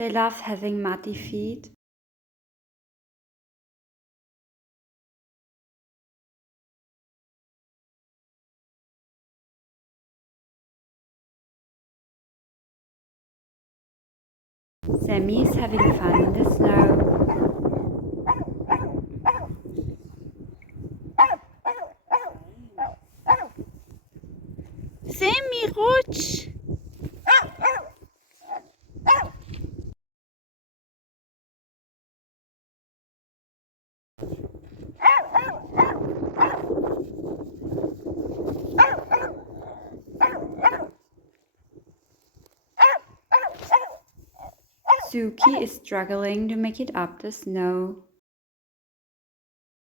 They love having muddy feet. Sammy is having fun in the snow. Sammy, rutsch! Suki is struggling to make it up the snow.